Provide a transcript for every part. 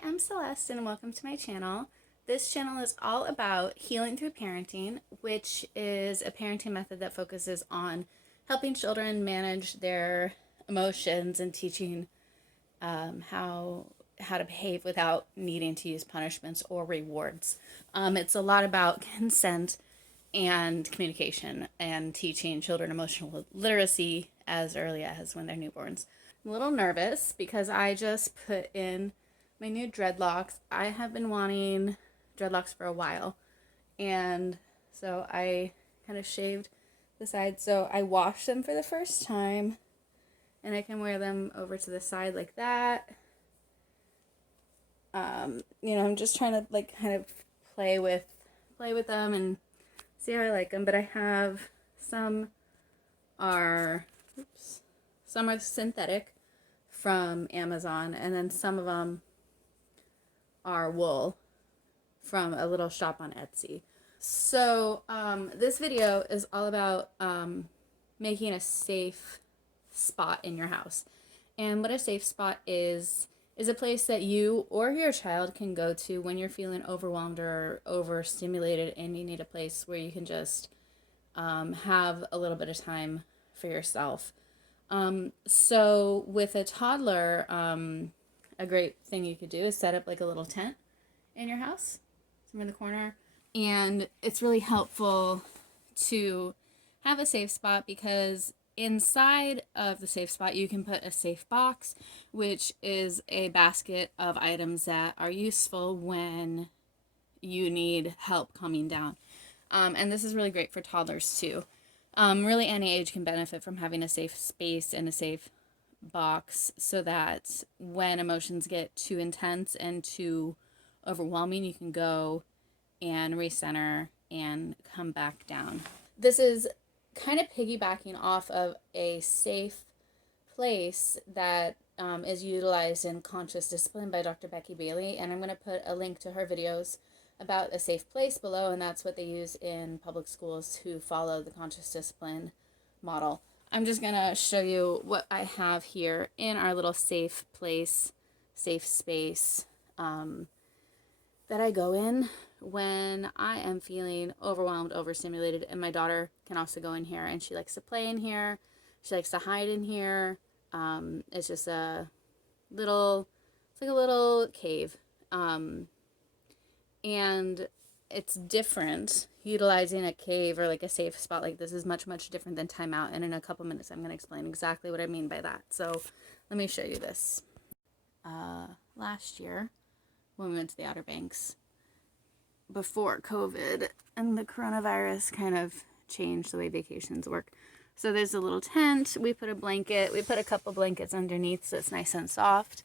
Hi, I'm Celeste and welcome to my channel. This channel is all about healing through parenting, which is a parenting method that focuses on helping children manage their emotions and teaching how to behave without needing to use punishments or rewards. It's a lot about consent and communication and teaching children emotional literacy as early as when they're newborns. I'm a little nervous because I just put in my new dreadlocks. I have been wanting dreadlocks for a while, and so I kind of shaved the sides. So I washed them for the first time, and I can wear them over to the side like that. I'm just trying to kind of play with them and see how I like them. But I have some are some are synthetic from Amazon, and then some of them are wool from a little shop on Etsy. So this video is all about making a safe spot in your house. And what a safe spot is a place that you or your child can go to when you're feeling overwhelmed or overstimulated and you need a place where you can just have a little bit of time for yourself. So with a toddler, a great thing you could do is set up like a little tent in your house, somewhere in the corner. And it's really helpful to have a safe spot because inside of the safe spot you can put a safe box, which is a basket of items that are useful when you need help calming down. And this is really great for toddlers too. Really, any age can benefit from having a safe space and a safe box so that when emotions get too intense and too overwhelming, you can go and recenter and come back down. This is kind of piggybacking off of a safe place that is utilized in Conscious Discipline by Dr. Becky Bailey, and I'm going to put a link to her videos about a safe place below, and that's what they use in public schools who follow the Conscious Discipline model. I'm just going to show you what I have here in our little safe place, safe space that I go in when I am feeling overwhelmed, overstimulated. And my daughter can also go in here, and she likes to play in here. She likes to hide in here. It's just it's like a little cave. And it's different. Utilizing a cave or like a safe spot like this is much, much different than timeout. And in a couple minutes, I'm going to explain exactly what I mean by that. So let me show you this. Last year, when we went to the Outer Banks, before COVID and the coronavirus kind of changed the way vacations work. So there's a little tent. We put a couple blankets underneath so it's nice and soft.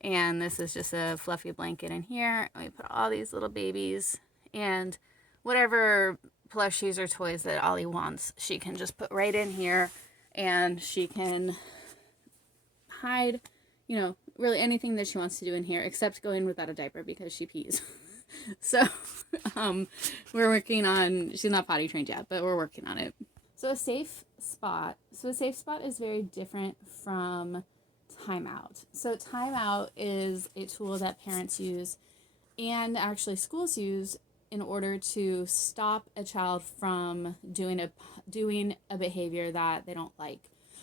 And this is just a fluffy blanket in here. And we put all these little babies and whatever plushies or toys that Ollie wants, she can just put right in here, and she can hide, really anything that she wants to do in here except go in without a diaper because she pees. So we're working on, she's not potty trained yet, but we're working on it. So a safe spot is very different from timeout. So timeout is a tool that parents use and actually schools use in order to stop a child from doing a behavior that they don't like.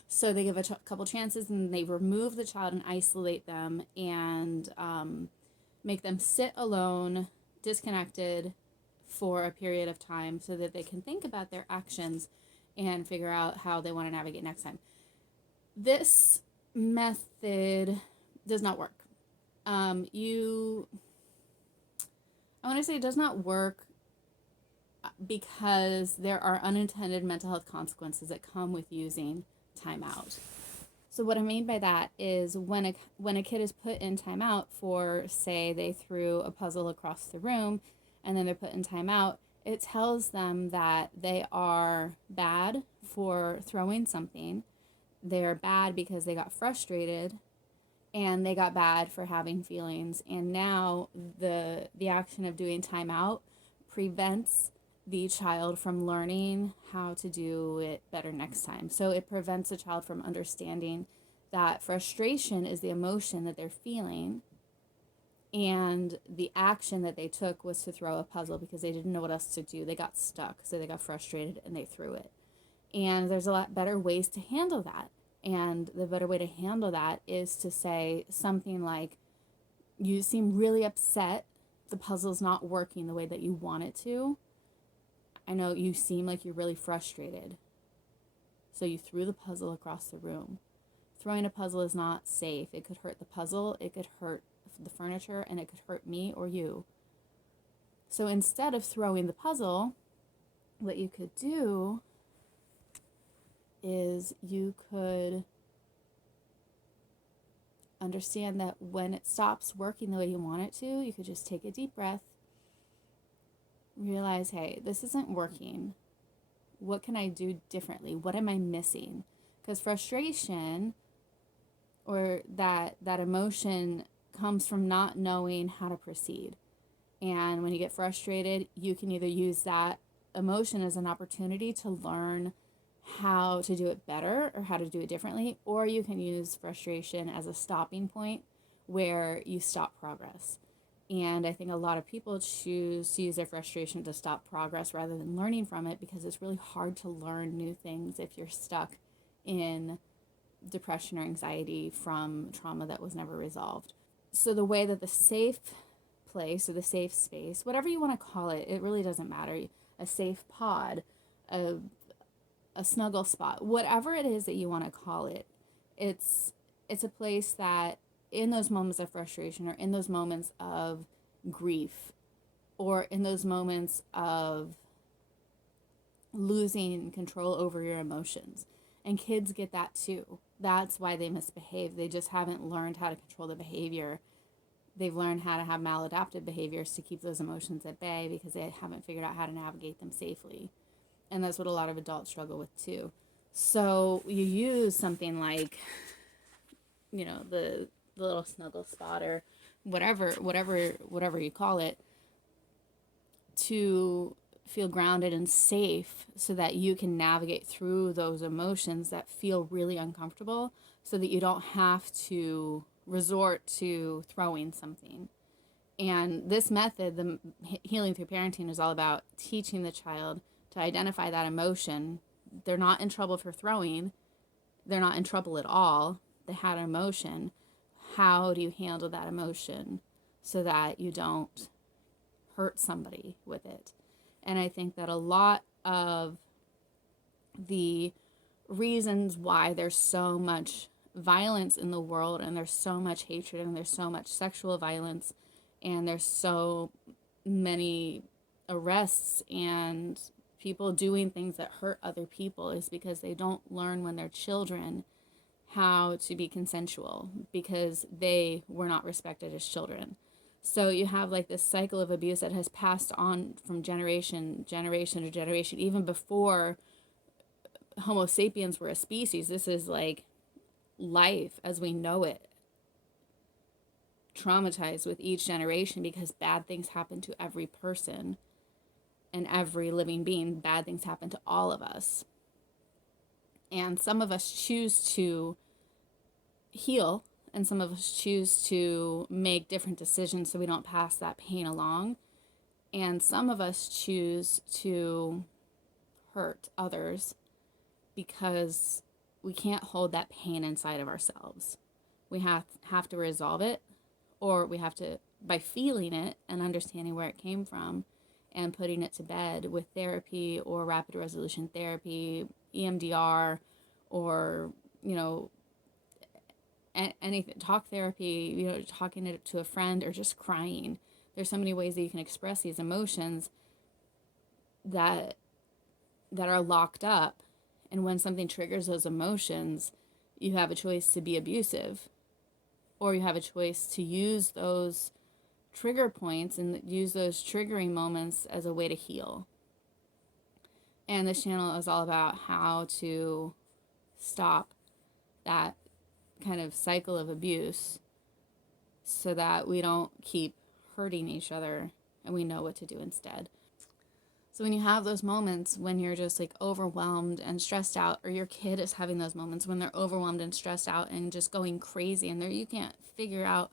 So they give a couple chances and they remove the child and isolate them and make them sit alone, disconnected for a period of time so that they can think about their actions and figure out how they want to navigate next time. This method does not work. I want to say it does not work because there are unintended mental health consequences that come with using timeout. So what I mean by that is when a kid is put in timeout for, say, they threw a puzzle across the room and then they're put in timeout, it tells them that they are bad for throwing something. They're bad because they got frustrated, and they got bad for having feelings. And now the action of doing timeout prevents the child from learning how to do it better next time. So it prevents the child from understanding that frustration is the emotion that they're feeling, And the action that they took was to throw a puzzle because they didn't know what else to do. They got stuck, so they got frustrated and they threw it. And there's a lot better ways to handle that. And the better way to handle that is to say something like, you seem really upset. The puzzle's not working the way that you want it to. I know you seem like you're really frustrated. So you threw the puzzle across the room. Throwing a puzzle is not safe. It could hurt the puzzle, it could hurt the furniture, and it could hurt me or you. So instead of throwing the puzzle, what you could do is you could understand that when it stops working the way you want it to, you could just take a deep breath, realize, hey, this isn't working. What can I do differently? What am I missing? Because frustration, or that emotion, comes from not knowing how to proceed. And when you get frustrated, you can either use that emotion as an opportunity to learn how to do it better or how to do it differently, or you can use frustration as a stopping point where you stop progress. And I think a lot of people choose to use their frustration to stop progress rather than learning from it, because it's really hard to learn new things if you're stuck in depression or anxiety from trauma that was never resolved. So the way that the safe place or the safe space, whatever you want to call it, it really doesn't matter. A safe pod, a snuggle spot, whatever it is that you want to call it, it's a place that in those moments of frustration or in those moments of grief or in those moments of losing control over your emotions. And kids get that too. That's why they misbehave. They just haven't learned how to control the behavior. They've learned how to have maladaptive behaviors to keep those emotions at bay because they haven't figured out how to navigate them safely. And that's what a lot of adults struggle with too. So you use something like, the little snuggle spot or whatever you call it, to feel grounded and safe so that you can navigate through those emotions that feel really uncomfortable, so that you don't have to resort to throwing something. And this method, the healing through parenting, is all about teaching the child to identify that emotion. They're not in trouble for throwing. They're not in trouble at all. They had an emotion. How do you handle that emotion so that you don't hurt somebody with it? And I think that a lot of the reasons why there's so much violence in the world, and there's so much hatred, and there's so much sexual violence, and there's so many arrests and people doing things that hurt other people, is because they don't learn when they're children how to be consensual, because they were not respected as children. So you have like this cycle of abuse that has passed on from generation to generation, even before Homo sapiens were a species. This is like life as we know it, traumatized with each generation, because bad things happen to every person and every living being. Bad things happen to all of us. And some of us choose to heal, and some of us choose to make different decisions so we don't pass that pain along. And some of us choose to hurt others because we can't hold that pain inside of ourselves. We have to resolve it, or we have to, by feeling it and understanding where it came from and putting it to bed with therapy or rapid resolution therapy, EMDR, or, anything, talk therapy, talking to a friend, or just crying. There's so many ways that you can express these emotions that are locked up. And when something triggers those emotions, you have a choice to be abusive, or you have a choice to use those trigger points and use those triggering moments as a way to heal. And this channel is all about how to stop that kind of cycle of abuse so that we don't keep hurting each other, and we know what to do instead. So when you have those moments when you're just like overwhelmed and stressed out, or your kid is having those moments when they're overwhelmed and stressed out and just going crazy, and you can't figure out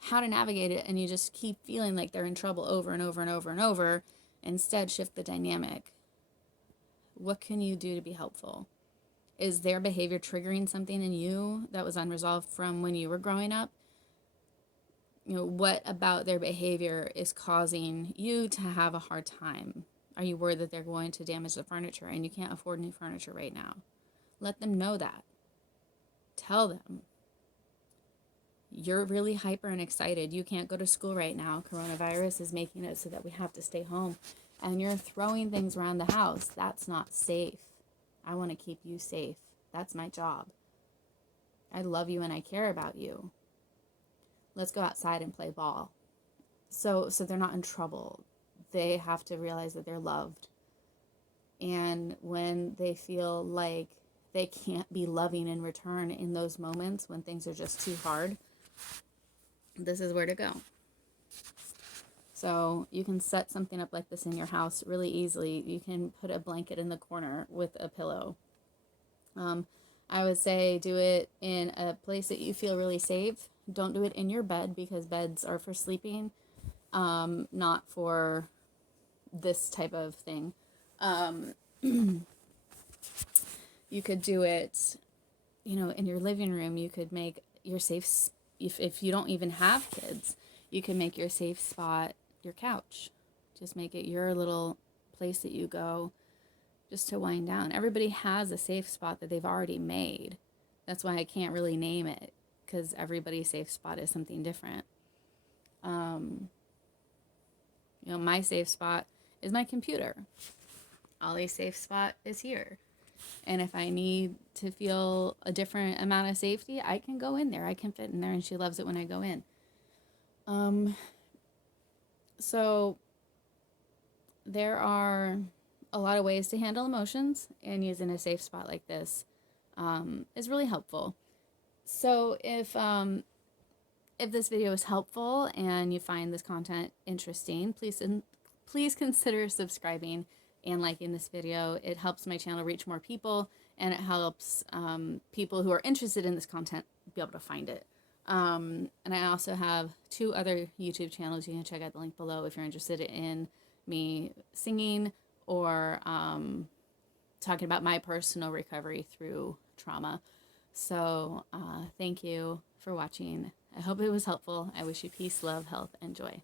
how to navigate it, and you just keep feeling like they're in trouble over and over and over and over. Instead, shift the dynamic. What can you do to be helpful? Is their behavior triggering something in you that was unresolved from when you were growing up? What about their behavior is causing you to have a hard time? Are you worried that they're going to damage the furniture and you can't afford new furniture right now? Let them know that. Tell them. You're really hyper and excited. You can't go to school right now. Coronavirus is making it so that we have to stay home. And you're throwing things around the house. That's not safe. I want to keep you safe. That's my job. I love you and I care about you. Let's go outside and play ball. So they're not in trouble. They have to realize that they're loved. And when they feel like they can't be loving in return in those moments when things are just too hard, this is where to go. So you can set something up like this in your house really easily. You can put a blanket in the corner with a pillow. I would say do it in a place that you feel really safe. Don't do it in your bed, because beds are for sleeping, not for this type of thing. You could do it, in your living room. You could make your safe, if you don't even have kids, you can make your safe spot your couch. Just make it your little place that you go just to wind down. Everybody has a safe spot that they've already made. That's why I can't really name it, because everybody's safe spot is something different. My safe spot is my computer. Ollie's safe spot is here. And if I need to feel a different amount of safety, I can go in there. I can fit in there, and she loves it when I go in. So there are a lot of ways to handle emotions, and using a safe spot like this is really helpful. So if this video is helpful and you find this content interesting, please consider subscribing and liking this video. It helps my channel reach more people, and it helps people who are interested in this content be able to find it. And I also have 2 other YouTube channels. You can check out the link below if you're interested in me singing or talking about my personal recovery through trauma. So thank you for watching. I hope it was helpful. I wish you peace, love, health, and joy.